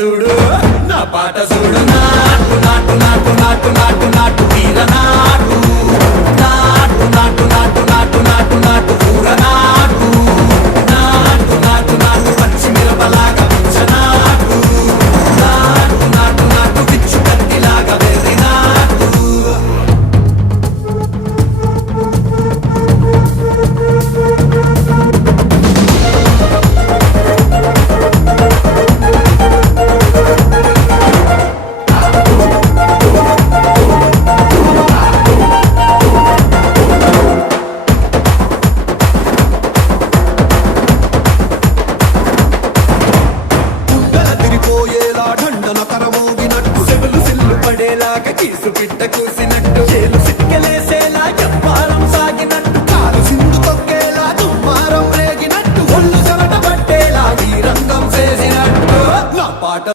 చూడు నా పాట చూడు. నా కాక కూసినట్టు